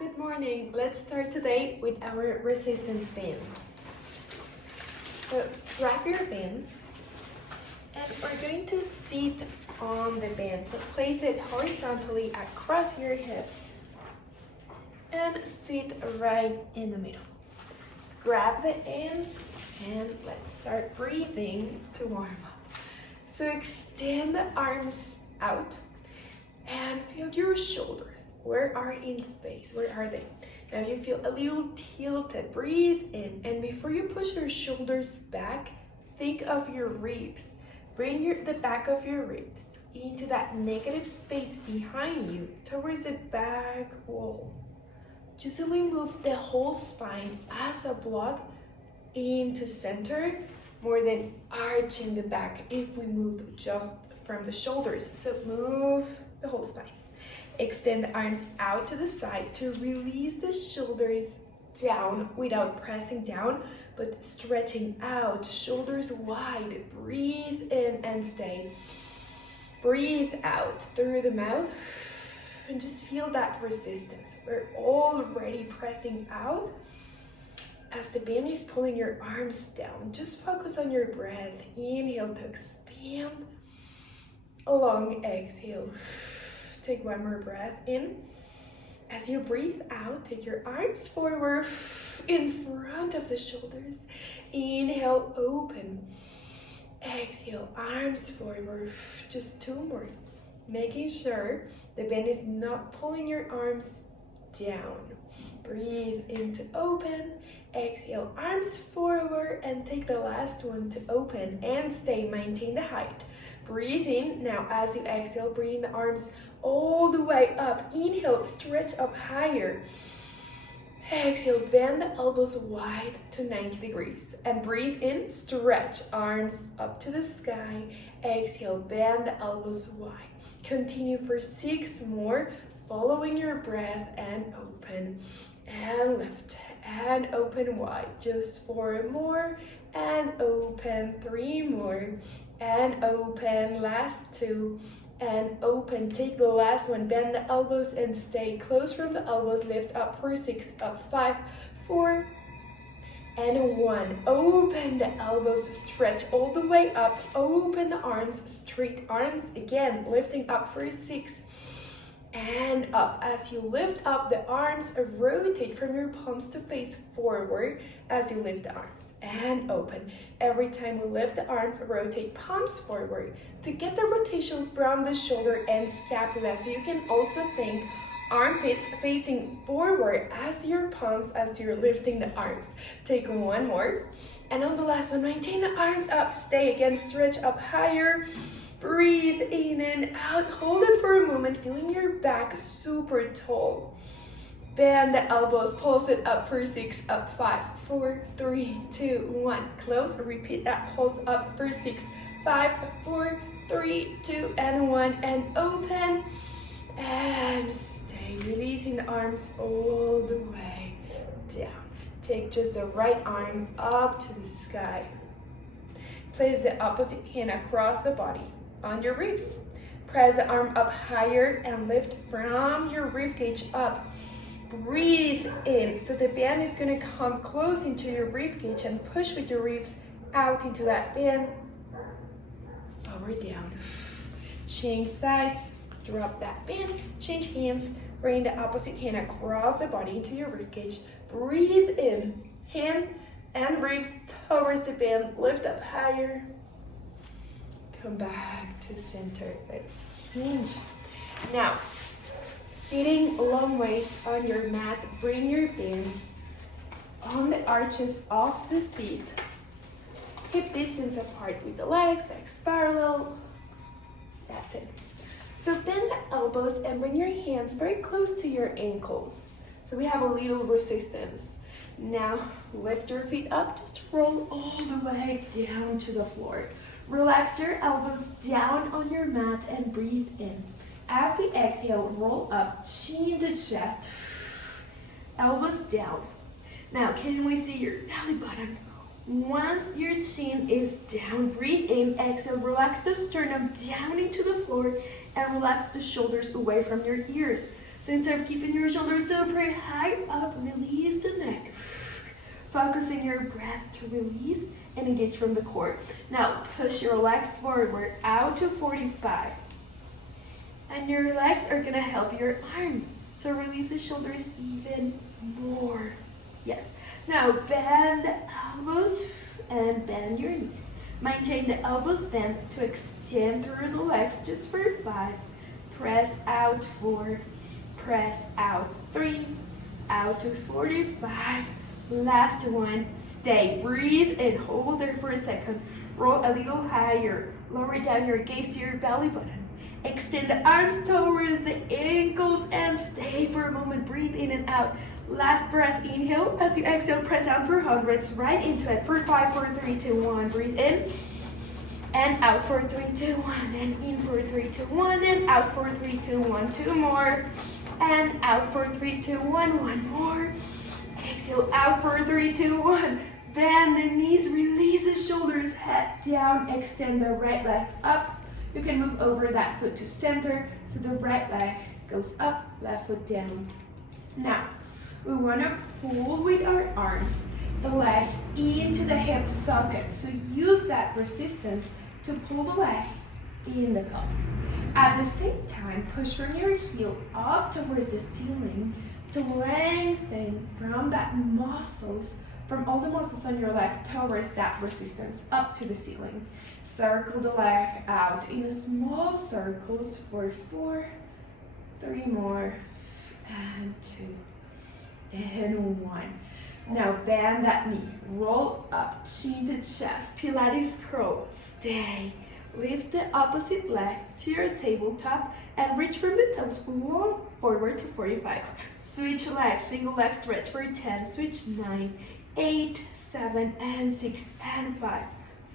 Good morning. Let's start today with our resistance band. So grab your band and we're going to sit on the band. So place it horizontally across your hips and sit right in the middle. Grab the ends and let's start breathing to warm up. So extend the arms out and feel your shoulders. Where are in space? Where are they? Now you feel a little tilted. Breathe in, and before you push your shoulders back, think of your ribs. Bring the back of your ribs into that negative space behind you towards the back wall. Just really move the whole spine as a block into center more than arching the back if we move just from the shoulders. So move the whole spine. Extend the arms out to the side to release the shoulders down without pressing down, but stretching out, shoulders wide. Breathe in and stay. Breathe out through the mouth and just feel that resistance. We're already pressing out as the band is pulling your arms down. Just focus on your breath. Inhale to expand. A long exhale. Take one more breath in. As you breathe out, take your arms forward in front of the shoulders. Inhale, open. Exhale, arms forward. Just two more. Making sure the band is not pulling your arms down. Breathe in to open. Exhale, arms forward and take the last one to open and stay. Maintain the height. Breathe in. Now as you exhale, bring the arms all the way up. Inhale, stretch up higher. Exhale, bend the elbows wide to 90 degrees. And breathe in, stretch, arms up to the sky. Exhale, bend the elbows wide. Continue for 6 more, following your breath and open. And lift, and open wide. Just 4 more, and open. 3 more, and open. Last 2. And open. Take the last one. Bend the elbows and stay close from the elbows. Lift up for 6, up 5, 4, and 1. Open the elbows, stretch all the way up. Open the arms, straight arms again. Lifting up for 6 and up. As you lift up the arms, rotate from your palms to face forward as you lift the arms and open. Every time we lift the arms, rotate palms forward to get the rotation from the shoulder and scapula. So you can also think armpits facing forward as your palms as you're lifting the arms. Take one more. And on the last one, maintain the arms up. Stay again, stretch up higher. Breathe in and out. Hold it for a moment, feeling your back super tall. Bend the elbows, pulse it up for 6, up 5, 4, 3, 2, 1. Close, repeat that, pulse up for 6, 5, 4, 3, 2, and 1. And open and stay. Releasing the arms all the way down. Take just the right arm up to the sky. Place the opposite hand across the body on your ribs. Press the arm up higher and lift from your ribcage up. Breathe in. So the band is going to come close into your ribcage and push with your ribs out into that band. Lower down. Change sides. Drop that band. Change hands. Bring the opposite hand across the body into your ribcage. Breathe in. Hand and ribs towards the band. Lift up higher. Come back to center. Let's change. Now, sitting long ways on your mat, bring your band on the arches of the feet. Hip distance apart with the legs, legs parallel. That's it. So bend the elbows and bring your hands very close to your ankles. So we have a little resistance. Now, lift your feet up, just roll all the way down to the floor. Relax your elbows down on your mat and breathe in. As we exhale, roll up, chin to chest, elbows down. Now, can we see your belly button? Once your chin is down, breathe in, exhale, relax the sternum down into the floor and relax the shoulders away from your ears. So So instead of keeping your shoulders so pretty high up, release the neck. Focus on your breath to release and engage from the core. Now push your legs forward out to 45. And your legs are gonna help your arms. So release the shoulders even more. Yes. Now bend the elbows and bend your knees. Maintain the elbows bent to extend through the legs just for 5. Press out 4. Press out 3. Out to 45. Last one. Stay. Breathe and hold there for a second. Roll a little higher. Lower down your gaze to your belly button. Extend the arms towards the ankles and stay for a moment. Breathe in and out. Last breath, inhale. As you exhale, press down for hundreds. Right into it for 5, 4, 3, 2, 1. Breathe in and out for 3, 2, 1. And in for 3, 2, 1. And out for 3, 2, 1. 2 more. And out for 3, 2, 1. 1 more. Exhale out for 3, 2, 1. Bend the knees, release the shoulders, head down, extend the right leg up. You can move over that foot to center, so the right leg goes up, left foot down. Now, we want to pull with our arms the leg into the hip socket. So use that resistance to pull the leg in the pelvis. At the same time, push from your heel up towards the ceiling to lengthen from that muscles, from all the muscles on your leg towards that resistance up to the ceiling. Circle the leg out in small circles for 4, 3 more, and 2, and 1. Now bend that knee, roll up, chin to chest, Pilates curl, stay. Lift the opposite leg to your tabletop and reach from the toes long forward to 45. Switch legs, single leg stretch for 10, switch 9, 8, 7, and 6, and 5,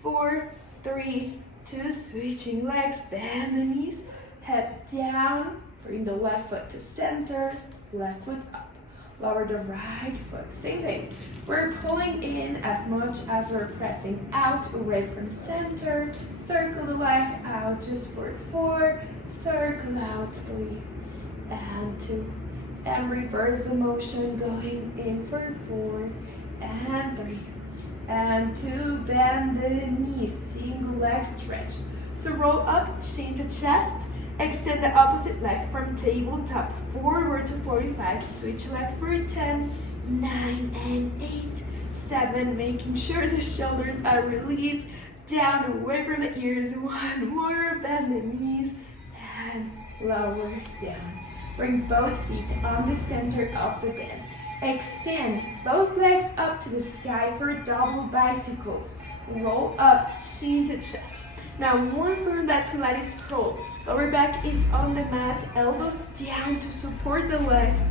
4, 3, 2, switching legs, bend the knees, head down, bring the left foot to center, left foot up. Lower the right foot, same thing. We're pulling in as much as we're pressing out away from center. Circle the leg out just for 4, circle out 3, and 2. And reverse the motion, going in for 4, and 3, and 2. Bend the knees, single leg stretch. So roll up, chin to chest. Extend the opposite leg from tabletop forward to 45. Switch legs for 10, 9, and 8, 7. Making sure the shoulders are released down away from the ears. 1 more. Bend the knees and lower down. Bring both feet on the center of the bed. Extend both legs up to the sky for double bicycles. Roll up, chin to chest. Now once we're in that Pilates curl, lower back is on the mat, elbows down to support the legs.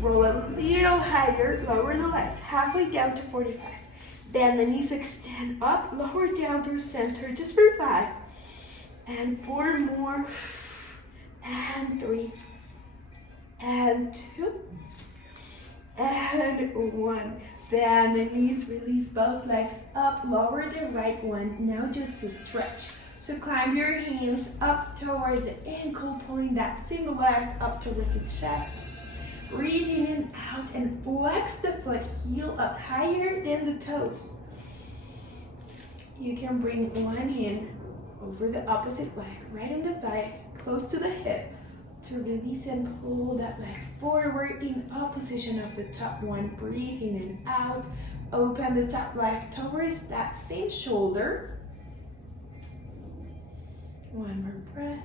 Roll a little higher, lower the legs, halfway down to 45. Bend the knees, extend up, lower down through center, just for 5. And 4 more, and 3, and 2, and 1. Bend the knees, release both legs up, lower the right one, now just to stretch. So climb your hands up towards the ankle, pulling that single leg up towards the chest. Breathe in and out and flex the foot, heel up higher than the toes. You can bring one hand over the opposite leg, right on the thigh, close to the hip, to release and pull that leg forward in opposition of the top one. Breathe in and out. Open the top leg towards that same shoulder. 1 more breath.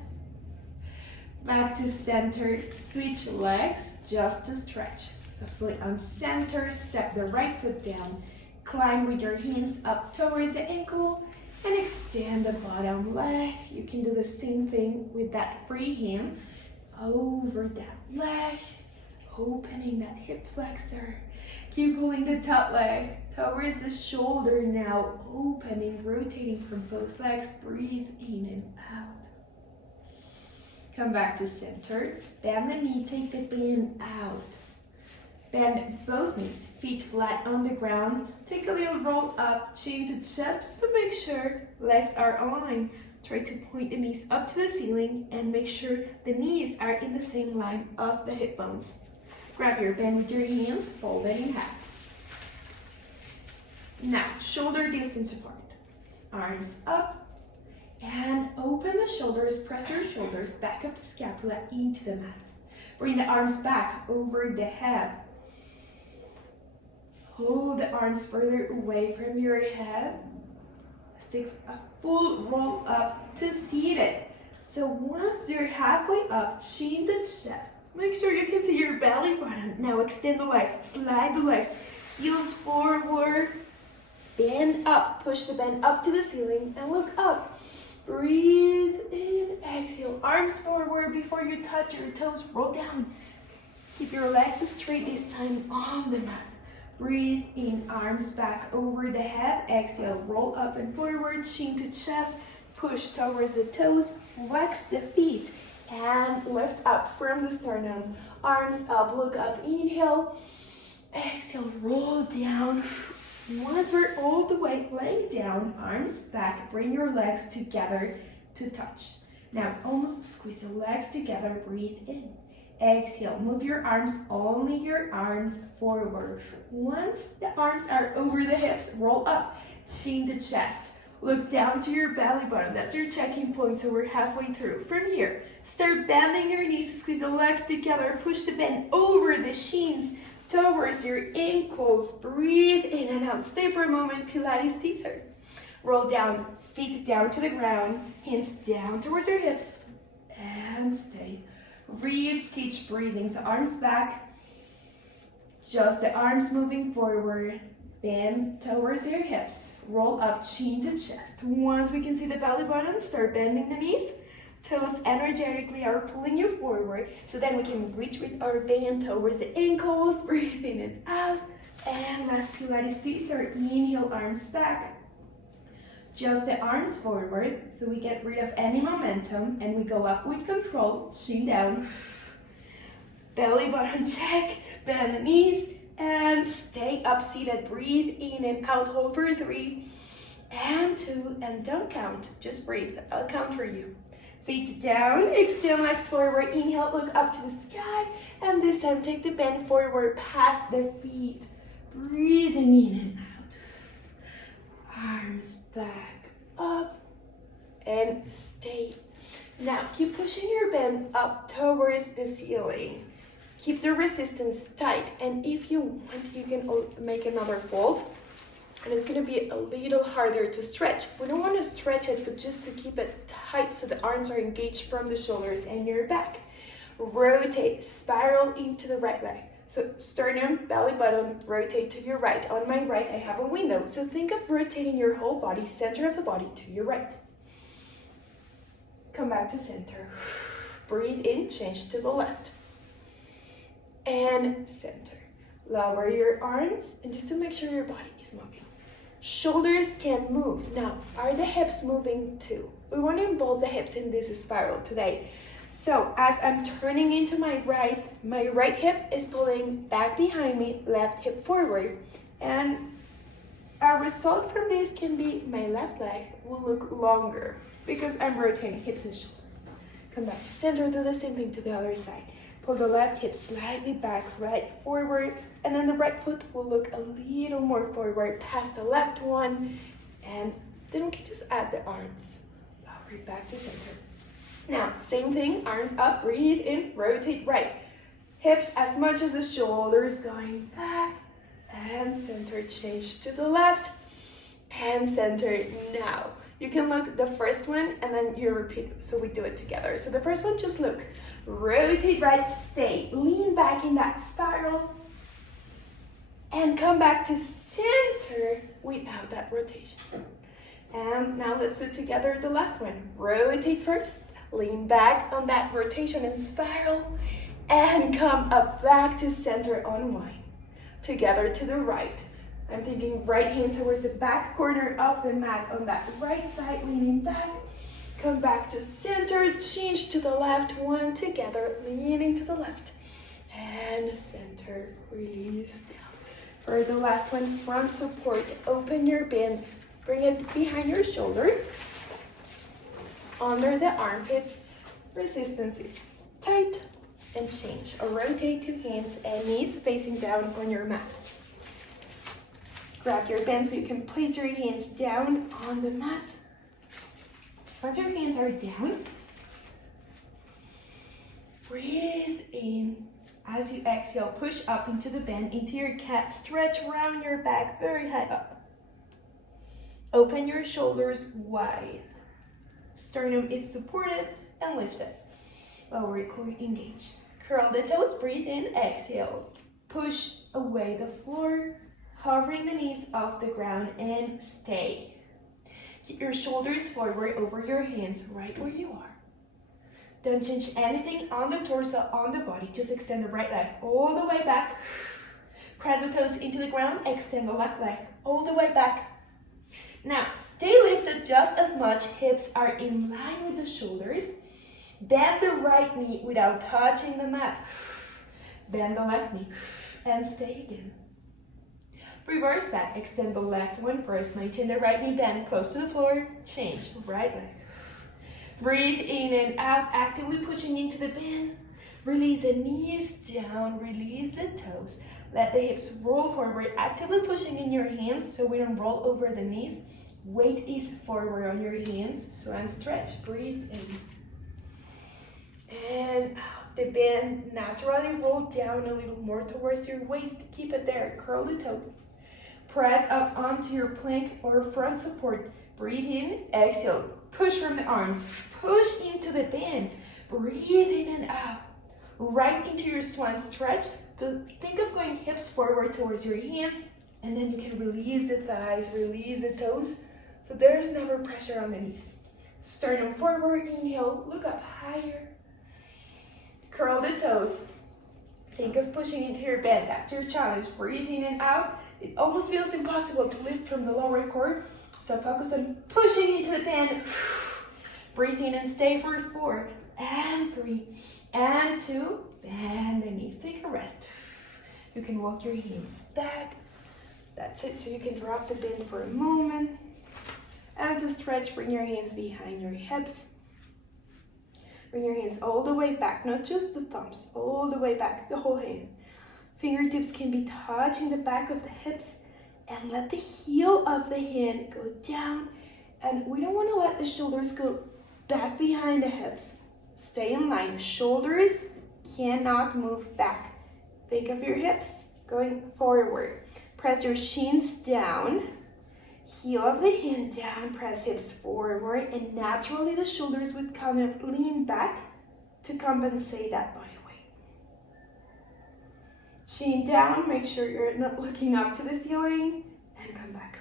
Back to center. Switch legs just to stretch. So foot on center, step the right foot down. Climb with your hands up towards the ankle and extend the bottom leg. You can do the same thing with that free hand. Over that leg, opening that hip flexor. Keep pulling the top leg towards the shoulder now, opening, rotating from both legs. Breathe in and out. Come back to center. Bend the knee, take the bend out. Bend both knees, feet flat on the ground. Take a little roll up, chin to chest, just to make sure legs are aligned. Try to point the knees up to the ceiling and make sure the knees are in the same line of the hip bones. Grab your band with your hands, fold it in half. Now, shoulder distance apart. Arms up and open the shoulders, press your shoulders back of the scapula into the mat. Bring the arms back over the head. Hold the arms further away from your head. Let's take a full roll up to seated. So once you're halfway up, chin to chest. Make sure you can see your belly button. Now extend the legs, slide the legs, heels forward. Bend up, push the bend up to the ceiling and look up. Breathe in, exhale, arms forward before you touch your toes, roll down. Keep your legs straight this time on the mat. Breathe in, arms back over the head, exhale, roll up and forward, chin to chest, push towards the toes, flex the feet, and lift up from the sternum. Arms up, look up, inhale, exhale, roll down. Once we're all the way laying down, arms back, bring your legs together to touch. Now almost squeeze the legs together, breathe in. Exhale, move your arms, only your arms forward. Once the arms are over the hips, roll up, chin to chest. Look down to your belly button, that's your checking point, so we're halfway through. From here, start bending your knees, squeeze the legs together, push the bend over the shins, towards your ankles. Breathe in and out. Stay for a moment, Pilates teaser. Roll down, feet down to the ground, hands down towards your hips, and stay. Teach breathing, so arms back, just the arms moving forward, bend towards your hips, roll up, chin to chest. Once we can see the belly button, start bending the knees. Toes energetically are pulling you forward, so then we can reach with our band towards the ankles, breathe in and out. And last Pilates teaser, inhale, arms back. Just the arms forward, so we get rid of any momentum, and we go up with control, chin down. Belly button check, bend the knees, and stay up seated. Breathe in and out, hold for 3 and 2, and don't count, just breathe. I'll count for you. Feet down, extend legs forward, inhale, look up to the sky, and this time take the bend forward past the feet. Breathing in and out. Arms back up, and stay. Now, keep pushing your bend up towards the ceiling. Keep the resistance tight, and if you want, you can make another fold. And it's gonna be a little harder to stretch. We don't wanna stretch it, but just to keep it tight so the arms are engaged from the shoulders and your back. Rotate, spiral into the right leg. So sternum, belly button, rotate to your right. On my right, I have a window. So think of rotating your whole body, center of the body to your right. Come back to center. Breathe in, change to the left. And center. Lower your arms, and just to make sure your body is moving. Shoulders can move. Now, are the hips moving too? We want to involve the hips in this spiral today. So as I'm turning into my right hip is pulling back behind me, left hip forward. And a result from this can be my left leg will look longer because I'm rotating hips and shoulders. Come back to center, do the same thing to the other side. Pull the left hip slightly back, right forward, and then the right foot will look a little more forward past the left one, and then we can just add the arms. Lower it back to center. Now, same thing, arms up, breathe in, rotate right. Hips as much as the shoulders going back, and center, change to the left, and center now. You can look the first one, and then you repeat, so we do it together. So the first one, just look. Rotate right, stay, lean back in that spiral, and come back to center without that rotation. And now let's do together the left one. Rotate first, lean back on that rotation and spiral, and come up back to center, unwind. Together to the right. I'm thinking right hand towards the back corner of the mat on that right side, leaning back. Come back to center, change to the left, one together, leaning to the left. And center, release down. For the last one, front support, open your band, bring it behind your shoulders. under the armpits. Resistance is tight. And change or rotate to hands and knees facing down on your mat. Grab your band so you can place your hands down on the mat. Once your hands are down, breathe in. As you exhale, push up into the bend, into your cat. Stretch around your back very high up. Open your shoulders wide. Sternum is supported and lifted. Lower core engage. Curl the toes, breathe in, exhale. Push away the floor, hovering the knees off the ground and stay. Keep your shoulders forward over your hands right where you are. Don't change anything on the torso, on the body. Just extend the right leg all the way back. Press the toes into the ground, extend the left leg all the way back. Now, stay lifted just as much. Hips are in line with the shoulders. Bend the right knee without touching the mat. Bend the left knee and stay again. Reverse that. Extend the left one first. Maintain the right knee bend close to the floor. Change. Right leg. Breathe in and out, actively pushing into the bend. Release the knees down. Release the toes. Let the hips roll forward. Actively pushing in your hands so we don't roll over the knees. Weight is forward on your hands. So and stretch. Breathe in. And the band naturally roll down a little more towards your waist. Keep it there. Curl the toes. Press up onto your plank or front support. Breathe in, exhale. Push from the arms. Push into the band. Breathe in and out. Right into your swan stretch. Think of going hips forward towards your hands. And then you can release the thighs, release the toes. So there's never pressure on the knees. Sternum forward, inhale, look up higher. Curl the toes. Think of pushing into your bend. That's your challenge. Breathe in and out. It almost feels impossible to lift from the lower core. So focus on pushing into the bend. Breathe in and stay for 4 and 3 and 2. Bend the knees. Take a rest. You can walk your hands back. That's it. So you can drop the bend for a moment. And to stretch, bring your hands behind your hips. Bring your hands all the way back, not just the thumbs, all the way back, the whole hand. Fingertips can be touching the back of the hips, and let the heel of the hand go down. And we don't want to let the shoulders go back behind the hips. Stay in line. Shoulders cannot move back. Think of your hips going forward. Press your shins down. Heel of the hand down, press hips forward, and naturally the shoulders would kind of lean back to compensate that body weight. Chin down, make sure you're not looking up to the ceiling, and come back.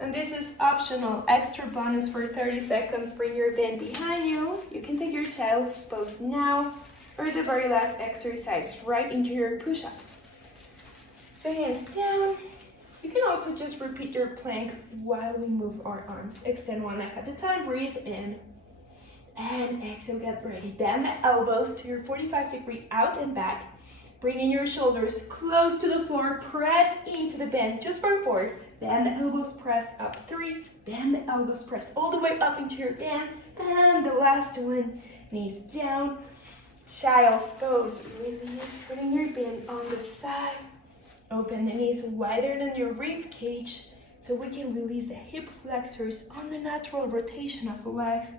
And this is optional, extra bonus for 30 seconds. Bring your band behind you. You can take your child's pose now, or the very last exercise right into your push-ups. So hands down. You can also just repeat your plank while we move our arms. Extend one leg at a time, breathe in. And exhale, get ready. Bend the elbows to your 45-degree out and back. Bringing your shoulders close to the floor, press into the bend just for 4. Bend the elbows, press up 3. Bend the elbows, press all the way up into your bend. And the last one, knees down. Child's pose, release, putting your bend on the side. Open the knees wider than your rib cage so we can release the hip flexors on the natural rotation of the legs.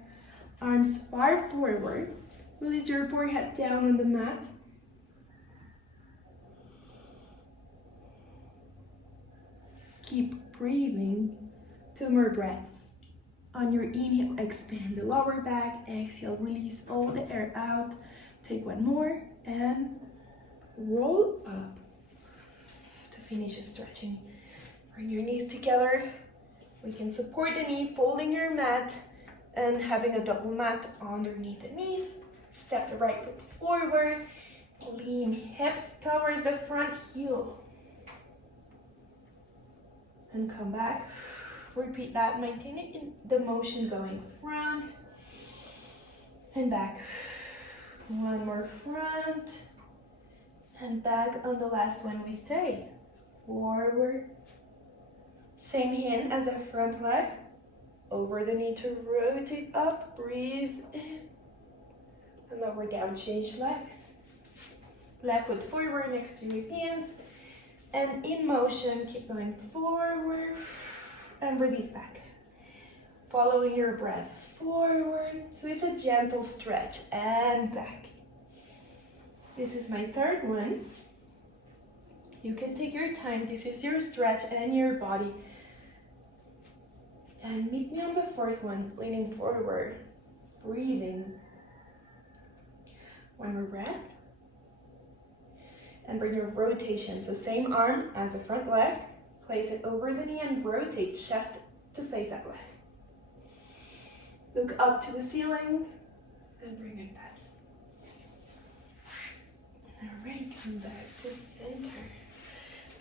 Arms far forward. Release your forehead down on the mat. Keep breathing. 2 more breaths. On your inhale, expand the lower back. Exhale, release all the air out. Take 1 more and roll up. Finish stretching. Bring your knees together. We can support the knee, folding your mat and having a double mat underneath the knees. Step the right foot forward. Lean hips towards the front heel. And come back. Repeat that, maintaining the motion going front and back. 1 more front and back. On the last one we stay. Forward. Same hand as the front leg. over the knee to rotate up, breathe in, and lower down, change legs. Left foot forward next to your hands, and in motion, keep going forward, and release back. Following your breath forward, so it's a gentle stretch, and back. This is my third one. You can take your time, this is your stretch and your body. And meet me on the fourth one, leaning forward, breathing. One more breath. And bring your rotation, so same arm as the front leg. Place it over the knee and rotate chest to face that leg. Look up to the ceiling and bring it back. All right, come back to center.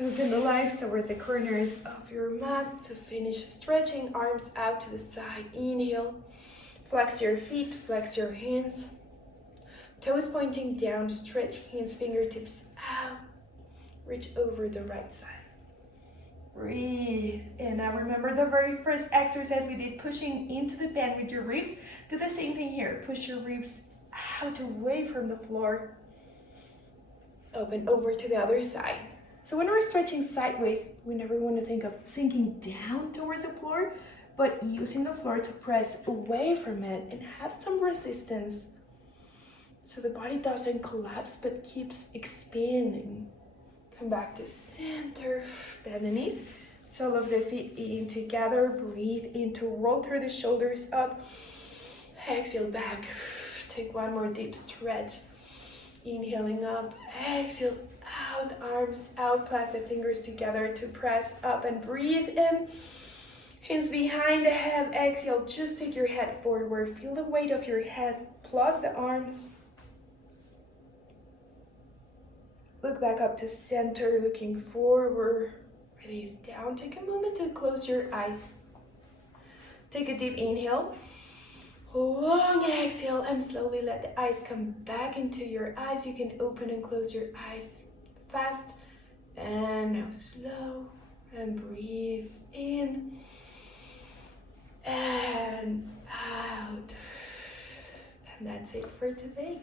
Open the legs towards the corners of your mat to finish stretching, arms out to the side. Inhale, flex your feet, flex your hands. Toes pointing down, stretch hands, fingertips out. Reach over the right side. Breathe in. Now remember the very first exercise we did, pushing into the band with your ribs. Do the same thing here. Push your ribs out away from the floor. Open over to the other side. So when we're stretching sideways, we never want to think of sinking down towards the floor, but using the floor to press away from it and have some resistance so the body doesn't collapse but keeps expanding. Come back to center, bend the knees, sole of the feet in together, breathe in to roll through the shoulders up, exhale back, take one more deep stretch, inhaling up, exhale out, arms out, clasp the fingers together to press up and breathe in, hands behind the head, exhale, just take your head forward, feel the weight of your head plus the arms. Look back up to center, looking forward, release down, take a moment to close your eyes. Take a deep inhale, long exhale, and slowly let the eyes come back into your eyes. You can open and close your eyes fast, and now slow, and breathe in, and out. And that's it for today.